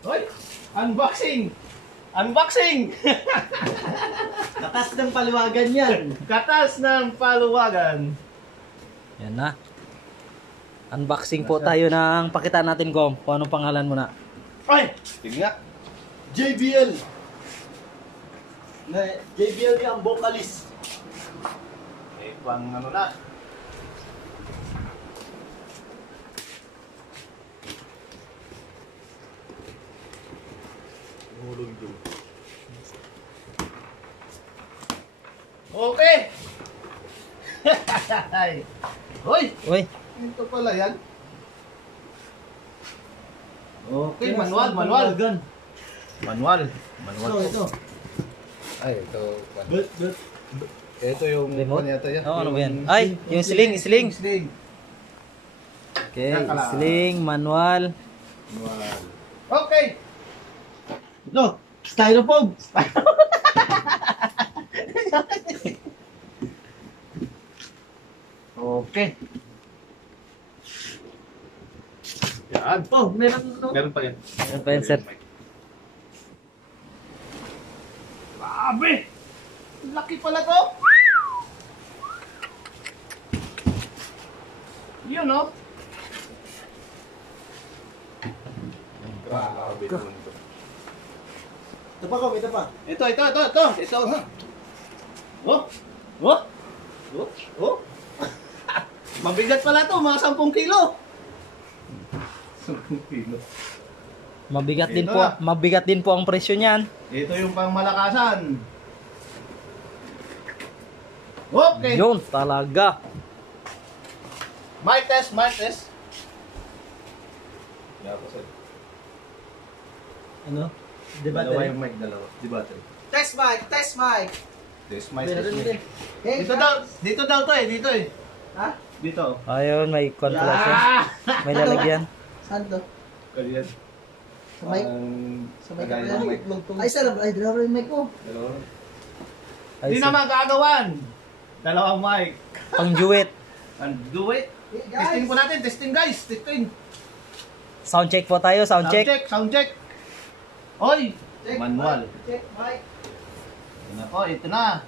Hoy! Unboxing! Unboxing! Katas ng paluwagan yan. Katas ng paluwagan. Yan na. Unboxing po tayo ng pakita natin, Gom. Kung anong pangalan mo na. Ay! Sige nga. JBL. JBL yung vocalist. Eh, pang ano na. Okay! Hoy! Uy, Ito pala yan. Okay, manual. Manual. Ito. Ay, ito. But, Ito yung remote? ano yata yan? Oh, ano ba yan? Ay, yung sling. Sling. Okay, Nakala. sling, manual. Manual. Okay. no, styrofoam. Okay. Yan. Oh, meron ito. Meron pa yan. Ano pa yan, sir? Grabe! Laki pala to! Yun, no? Grabe naman ito. Ito pa ko, ito pa. Ito. Ito, ha? Oh! Oh! Oh! Oh! Mabigat pala to, mga 10 kilo. 10 kilo. Mabigat din po ang presyo niyan. Ito yung pangmalakasan. Okay. Yun, talaga. Mic test. Ano? Dalawa yung mic, dalawa. Di battery. Test mic. Test mic. Meron din. Hey, Dito daw to eh, dito eh. Ha? Dito. Ayun, may kwan pala siya. Ah! May lalagyan. Saan to? Ganyan. Sa mic? Sa mic Kagaya ka ng mic. mic. Ay, sarap. Ay, dalawa yung mic ko. Dalawa. Ay, Hindi na magagawan. Dalawang mic. pang duet. And do it. Testing po natin. Testing guys. Testing. Sound check po tayo, sound check. Sound check. Oy. Check, Manual. mic. Check, mic. Oh, ito na.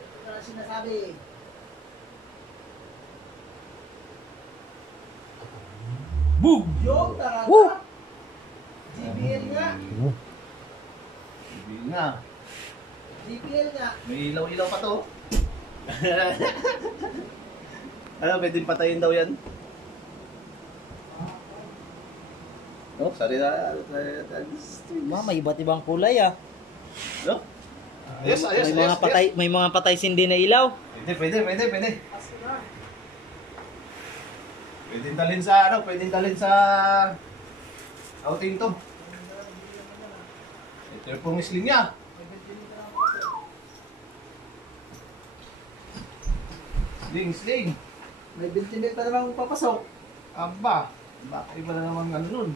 Ito na sinasabi. Boom! Yung taranta. Woo! JBL nga. Hindi nga. JBL nga. May ilaw-ilaw pa to. Ano, pwede patayin daw yan. Oh, sorry na. May iba't ibang kulay ah. No? Yes. May mga patay sindi na ilaw. Pwede. Pwedeng dalhin sa outing to. Ito yung pong sling niya. Sling. May bintinig pa namang papasok. Aba, baka iba na naman ano nun.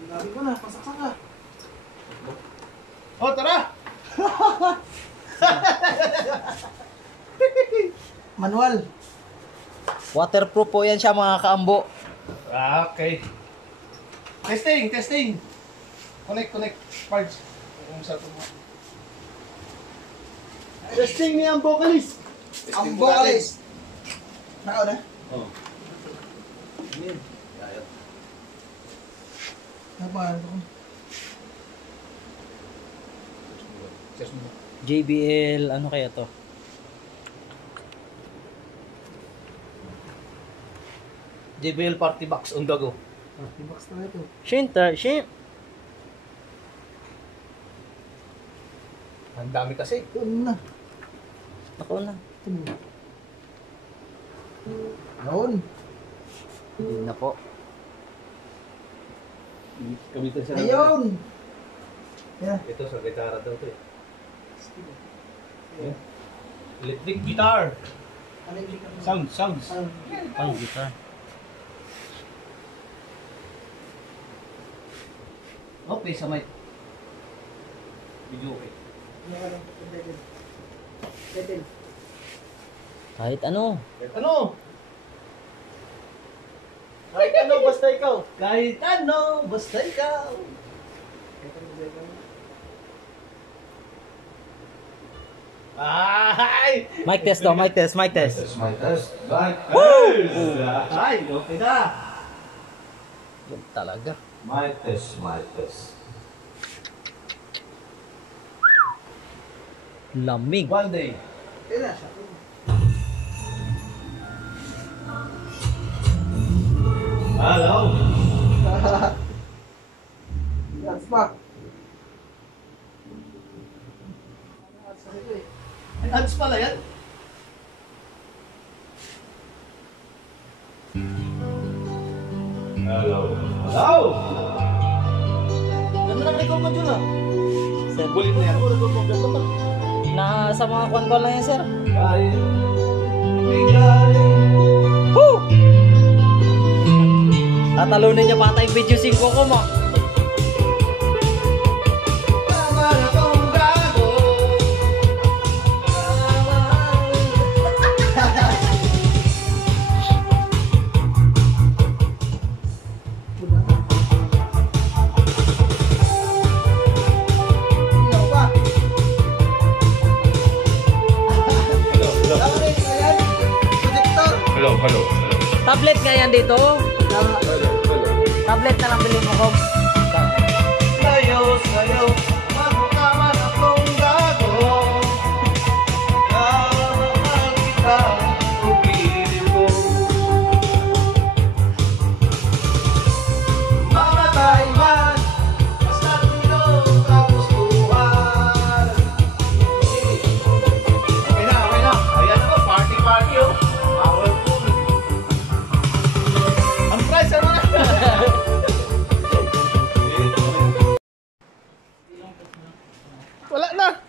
Ang dami ko na, pasaksak ka. Oh, tara! Manual. Waterproof po yan siya mga kaambo. Okay. Testing. Connect. Parts. Testing niya ang vocalist. Ang vocalist. Nakaw na? Oh. Ayan. Napaan ko. JBL, ano kaya to? JBL Party Box on the go. Party box na ito. Shin. Ang dami kasi. Ito na. Ako na. Noon. Hindi na po. Gamitin siya. Ayun. Yeah. Ito sa gitara daw to eh. Yeah. Electric guitar. Ano yung guitar? Sounds. Ay, guitar. Okay, sa mic. Video okay. Pedal. Kahit ano. Ano? Kahit ano, basta ikaw. Kahit ano, basta ikaw. Ay! Mic test daw, mic test, mic test. That's my test. Back. Ay, okay na. Yun talaga. My test, my test. Lamig. One day. Kaya na siya. Hello. That's back. May ads pala yan. Hello. Hello! Ganda ng record mo dyan ah. Sir, Bulit na yan. Record mo ganda pa. nasa mga kwan-kwan lang yan, sir. Kahit bigay. Woo! Tatalunin niya pata yung video 5 ko mo. Tama na tong gago. Ilaw pa. Tama rin, ayan. Protector. Hello, hello. Tablet nga yan dito. Tama. Tablet na lang bilhin mo ko. Sayo, sayo. Magkama na tong gago. Kamahal kita. Pupilin ko. Mamatay man. Basta tulog kagustuhan. Okay na, okay na. Ayan ako, party party oh. Powerful. Ang price ano na? Wala na.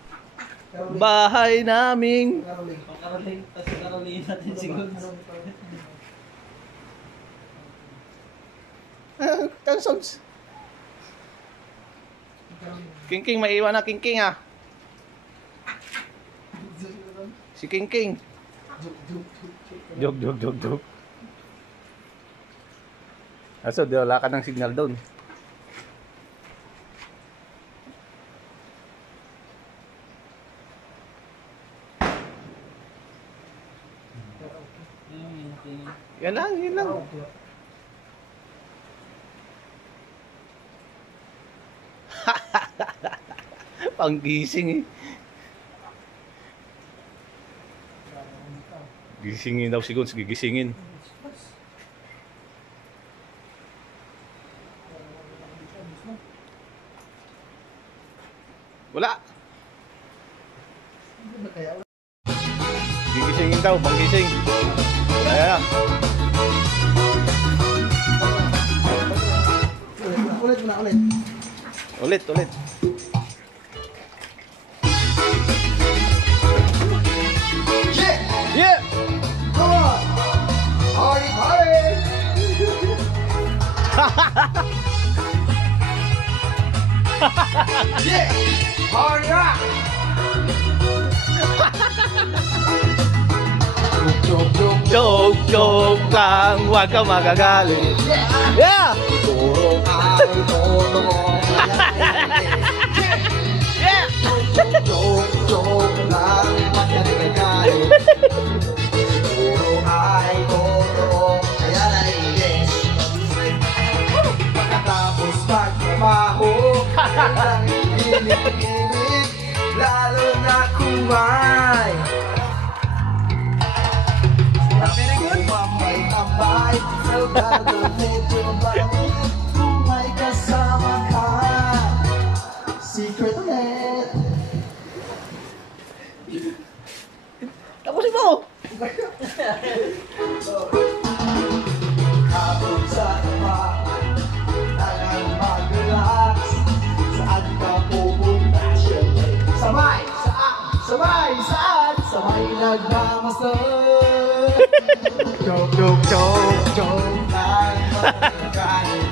Bahay namin. Caroling. Karolin natin siguro. Kansons. King may iwan na King ah. Si King. Jog. Aso, di wala ka ng signal doon. Yan lang. Panggising eh. Gisingin daw siguro, sige gisingin. Wala. Gigisingin daw, panggising. Ayan na. Ulit. Ulit. Yeah! Come on! Party! Yeah! Party rock! Joke lang, huwag ka magagalit. Yeah! Puro ay totoo. Yeah! Joke lang, wag ka nagagalit. Puro ay totoo, kaya naiinis. Pagkatapos magtrabaho, walang inig-inig, lalo na kumay. Very good. Tambay, salgado, medyo balamig, kung may kasama ka. Secret ulit. Tapusin mo! Habang sa iba, kailangan mag-relax. Saan ka pupunta? Siyempre, sabay saan? Sabay nagmamasdan. Joke lang, magagalit.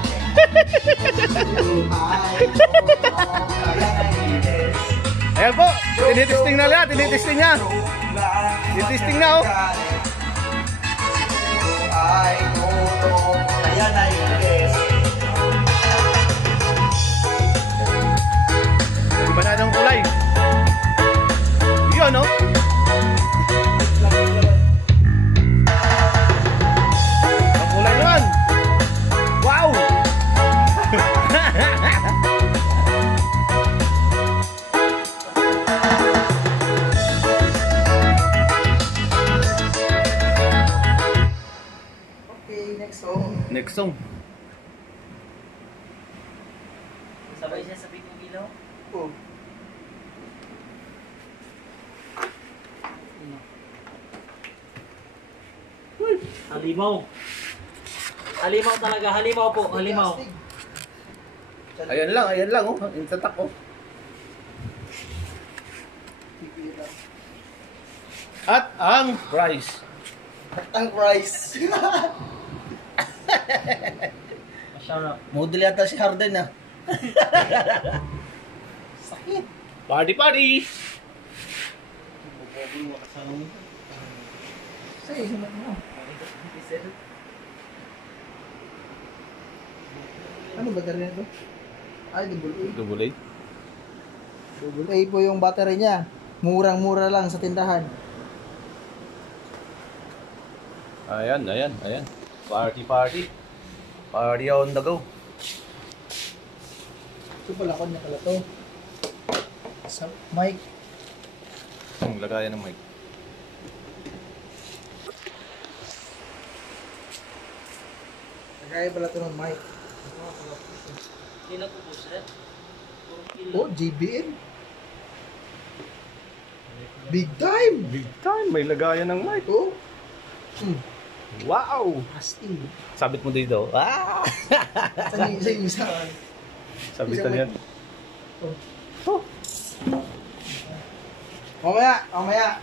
Ay, kaya naiinis. Ayan po, tinitesting na. Joke lang, Testing na, oh. Ay, no. Ayan ay yes. Iba na ng kulay. Yun, no? Ang kulay naman. Wow! Okay, next song. Next song. Sabay siya sa bigong ilaw. Oh. Halimaw. Halimaw talaga, halimaw po, halimaw. Ayan lang, oh. Yung tatak, oh. At ang price. Ang price. Masarap. Model yata si Harden ah. Sakit. Party, party! Say, sunod mo. Ano battery na ito? Ay, double A. Double A. Double A po yung battery niya. Murang-mura lang sa tindahan. Ayan. Party, party. Party on the go. Ito pala ko niya pala to. Sa mic. Ang lagayan ng mic. Kaya pala to ng mic. Kailan po po, sir? Oh, JBL. Big time. Big time, may lagayan ng mic. Oh. Wow! Astig. Sabit mo dito. Ah! Sa isa. Sabitan yan. Mamaya. Mamaya.